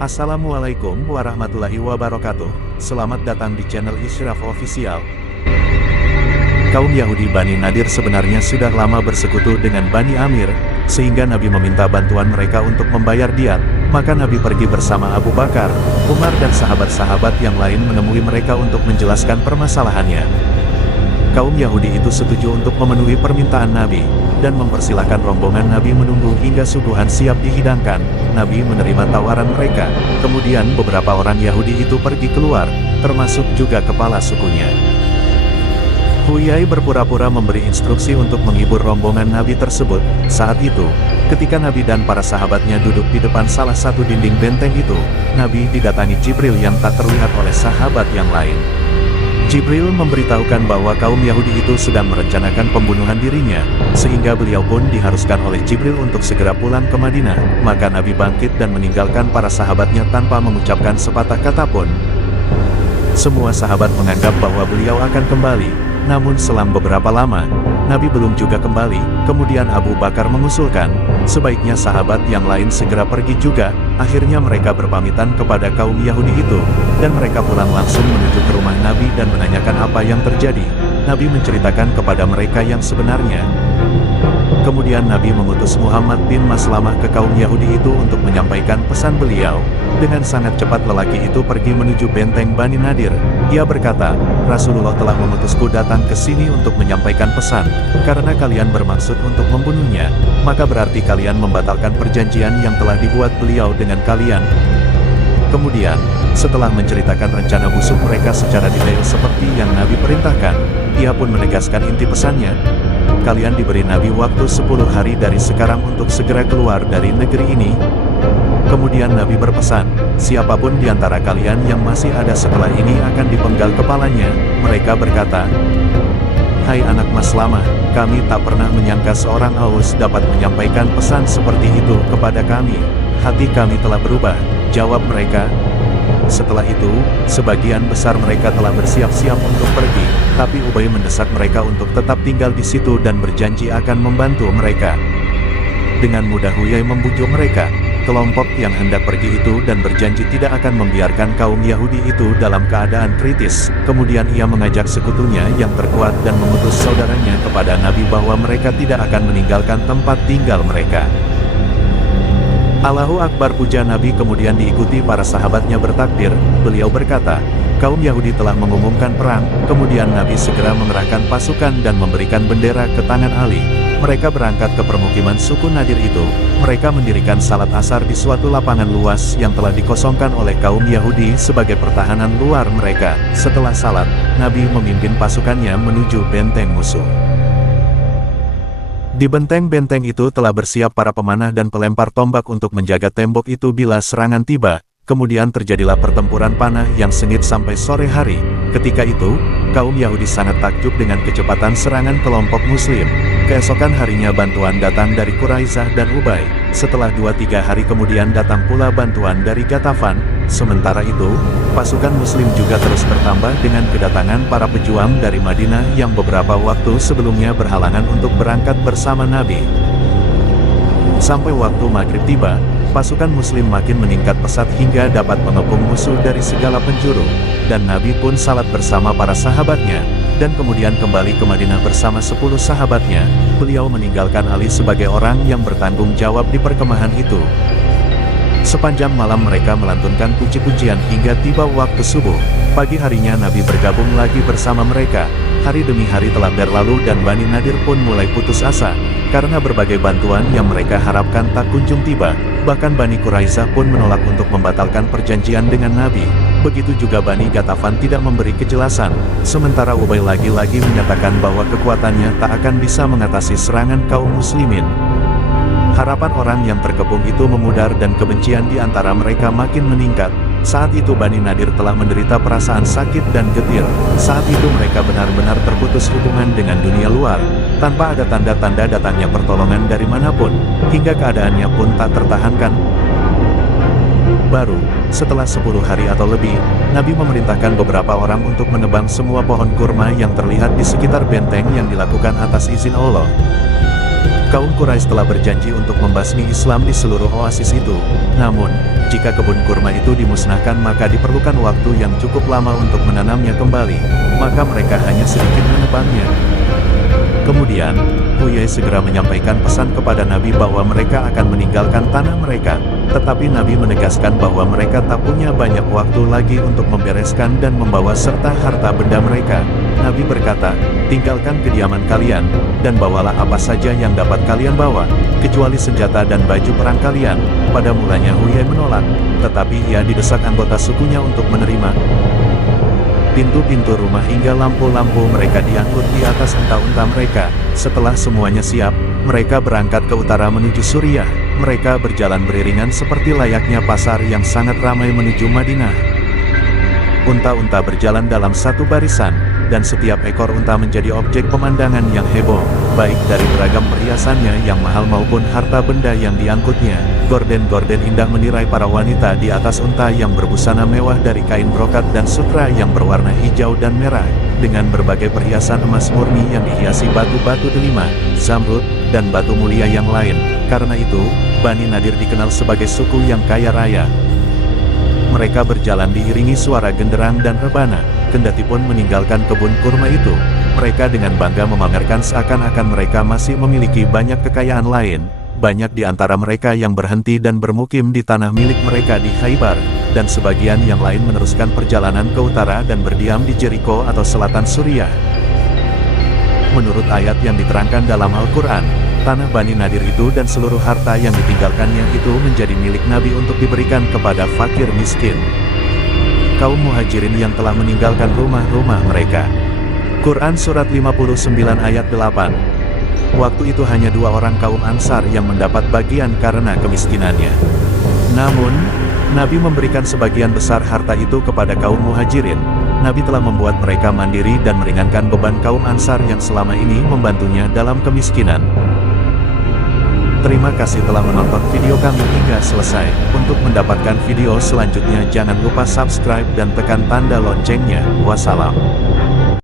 Assalamualaikum warahmatullahi wabarakatuh. Selamat datang di channel Isyraf Official. Kaum Yahudi Bani Nadir sebenarnya sudah lama bersekutu dengan Bani Amir, sehingga Nabi meminta bantuan mereka untuk membayar diat. Maka Nabi pergi bersama Abu Bakar, Umar dan sahabat-sahabat yang lain menemui mereka untuk menjelaskan permasalahannya. Kaum Yahudi itu setuju untuk memenuhi permintaan Nabi, dan mempersilahkan rombongan Nabi menunggu hingga suguhan siap dihidangkan. Nabi menerima tawaran mereka. Kemudian beberapa orang Yahudi itu pergi keluar, termasuk juga kepala sukunya. Huyai berpura-pura memberi instruksi untuk menghibur rombongan Nabi tersebut. Saat itu, ketika Nabi dan para sahabatnya duduk di depan salah satu dinding benteng itu, Nabi didatangi Jibril yang tak terlihat oleh sahabat yang lain. Jibril memberitahukan bahwa kaum Yahudi itu sedang merencanakan pembunuhan dirinya, sehingga beliau pun diharuskan oleh Jibril untuk segera pulang ke Madinah. Maka Nabi bangkit dan meninggalkan para sahabatnya tanpa mengucapkan sepatah kata pun. Semua sahabat menganggap bahwa beliau akan kembali, namun selang beberapa lama, Nabi belum juga kembali. Kemudian Abu Bakar mengusulkan, sebaiknya sahabat yang lain segera pergi juga. Akhirnya mereka berpamitan kepada kaum Yahudi itu, dan mereka pulang langsung menuju ke rumah Nabi dan menanyakan apa yang terjadi. Nabi menceritakan kepada mereka yang sebenarnya. Kemudian Nabi mengutus Muhammad bin Maslamah ke kaum Yahudi itu untuk menyampaikan pesan beliau. Dengan sangat cepat lelaki itu pergi menuju benteng Bani Nadir. Ia berkata, Rasulullah telah mengutusku datang ke sini untuk menyampaikan pesan, karena kalian bermaksud untuk membunuhnya, maka berarti kalian membatalkan perjanjian yang telah dibuat beliau dengan kalian. Kemudian, setelah menceritakan rencana busuk mereka secara detail seperti yang Nabi perintahkan, ia pun menegaskan inti pesannya. Kalian diberi Nabi waktu 10 hari dari sekarang untuk segera keluar dari negeri ini. Kemudian Nabi berpesan, siapapun di antara kalian yang masih ada setelah ini akan dipenggal kepalanya. Mereka berkata, Hai anak Maslamah, kami tak pernah menyangka seorang Aus dapat menyampaikan pesan seperti itu kepada kami. Hati kami telah berubah, jawab mereka. Setelah itu, sebagian besar mereka telah bersiap-siap untuk pergi, tapi Ubay mendesak mereka untuk tetap tinggal di situ dan berjanji akan membantu mereka. Dengan mudah Huyai membujuk mereka. Kelompok yang hendak pergi itu dan berjanji tidak akan membiarkan kaum Yahudi itu dalam keadaan kritis. Kemudian ia mengajak sekutunya yang terkuat dan mengutus saudaranya kepada Nabi bahwa mereka tidak akan meninggalkan tempat tinggal mereka. Allahu Akbar, puja Nabi. Kemudian diikuti para sahabatnya bertakbir. Beliau berkata, kaum Yahudi telah mengumumkan perang. Kemudian Nabi segera mengerahkan pasukan dan memberikan bendera ke tangan Ali. Mereka berangkat ke permukiman suku Nadir itu. Mereka mendirikan salat asar di suatu lapangan luas yang telah dikosongkan oleh kaum Yahudi sebagai pertahanan luar mereka. Setelah salat, Nabi memimpin pasukannya menuju benteng musuh. Di benteng-benteng itu telah bersiap para pemanah dan pelempar tombak untuk menjaga tembok itu bila serangan tiba. Kemudian terjadilah pertempuran panah yang sengit sampai sore hari. Ketika itu, kaum Yahudi sangat takjub dengan kecepatan serangan kelompok Muslim. Keesokan harinya bantuan datang dari Quraisyah dan Ubay. Setelah 2-3 hari kemudian datang pula bantuan dari Ghatafan. Sementara itu, pasukan Muslim juga terus bertambah dengan kedatangan para pejuang dari Madinah yang beberapa waktu sebelumnya berhalangan untuk berangkat bersama Nabi. Sampai waktu maghrib tiba, pasukan Muslim makin meningkat pesat hingga dapat mengepung musuh dari segala penjuru, dan Nabi pun salat bersama para sahabatnya, dan kemudian kembali ke Madinah bersama 10 sahabatnya. Beliau meninggalkan Ali sebagai orang yang bertanggung jawab di perkemahan itu. Sepanjang malam mereka melantunkan puji-pujian hingga tiba waktu subuh. Pagi harinya Nabi bergabung lagi bersama mereka. Hari demi hari telah berlalu dan Bani Nadir pun mulai putus asa, karena berbagai bantuan yang mereka harapkan tak kunjung tiba. Bahkan Bani Quraisyah pun menolak untuk membatalkan perjanjian dengan Nabi. Begitu juga Bani Ghatafan tidak memberi kejelasan. Sementara Ubay lagi-lagi menyatakan bahwa kekuatannya tak akan bisa mengatasi serangan kaum muslimin. Harapan orang yang terkepung itu memudar dan kebencian di antara mereka makin meningkat. Saat itu Bani Nadir telah menderita perasaan sakit dan getir. Saat itu mereka benar-benar terputus hubungan dengan dunia luar, tanpa ada tanda-tanda datangnya pertolongan dari manapun, hingga keadaannya pun tak tertahankan. Baru, setelah 10 hari atau lebih, Nabi memerintahkan beberapa orang untuk menebang semua pohon kurma yang terlihat di sekitar benteng yang dilakukan atas izin Allah. Kaum Quraisy telah berjanji untuk membasmi Islam di seluruh oasis itu. Namun, Jika kebun kurma itu dimusnahkan maka diperlukan waktu yang cukup lama untuk menanamnya kembali, maka mereka hanya sedikit menebangnya. Kemudian, Huyai segera menyampaikan pesan kepada Nabi bahwa mereka akan meninggalkan tanah mereka, tetapi Nabi menegaskan bahwa mereka tak punya banyak waktu lagi untuk membereskan dan membawa serta harta benda mereka. Nabi berkata, "Tinggalkan kediaman kalian, dan bawalah apa saja yang dapat kalian bawa, kecuali senjata dan baju perang kalian." Pada mulanya Huyai menolak, tetapi ia didesak anggota sukunya untuk menerima. Pintu-pintu rumah hingga lampu-lampu mereka diangkut di atas unta-unta mereka. Setelah semuanya siap, mereka berangkat ke utara menuju Suriah. Mereka berjalan beriringan seperti layaknya pasar yang sangat ramai menuju Madinah. Unta-unta berjalan dalam satu barisan, dan setiap ekor unta menjadi objek pemandangan yang heboh, baik dari beragam perhiasannya yang mahal maupun harta benda yang diangkutnya. Gorden-gorden indah menirai para wanita di atas unta yang berbusana mewah dari kain brokat dan sutra yang berwarna hijau dan merah, dengan berbagai perhiasan emas murni yang dihiasi batu-batu delima, zamrud, dan batu mulia yang lain. Karena itu, Bani Nadir dikenal sebagai suku yang kaya raya. Mereka berjalan diiringi suara genderang dan rebana. Kendati pun meninggalkan kebun kurma itu, mereka dengan bangga memamerkan seakan-akan mereka masih memiliki banyak kekayaan lain. Banyak di antara mereka yang berhenti dan bermukim di tanah milik mereka di Khaybar, dan sebagian yang lain meneruskan perjalanan ke utara dan berdiam di Jericho atau selatan Suriah. Menurut ayat yang diterangkan dalam Al-Quran, tanah Bani Nadir itu dan seluruh harta yang ditinggalkannya itu menjadi milik Nabi untuk diberikan kepada fakir miskin, kaum muhajirin yang telah meninggalkan rumah-rumah mereka. Quran Surat 59 ayat 8. Waktu itu hanya 2 orang kaum Ansar yang mendapat bagian karena kemiskinannya. Namun, Nabi memberikan sebagian besar harta itu kepada kaum muhajirin. Nabi telah membuat mereka mandiri dan meringankan beban kaum Ansar yang selama ini membantunya dalam kemiskinan. Terima kasih telah menonton video kami hingga selesai. Untuk mendapatkan video selanjutnya jangan lupa subscribe dan tekan tanda loncengnya. Wassalam.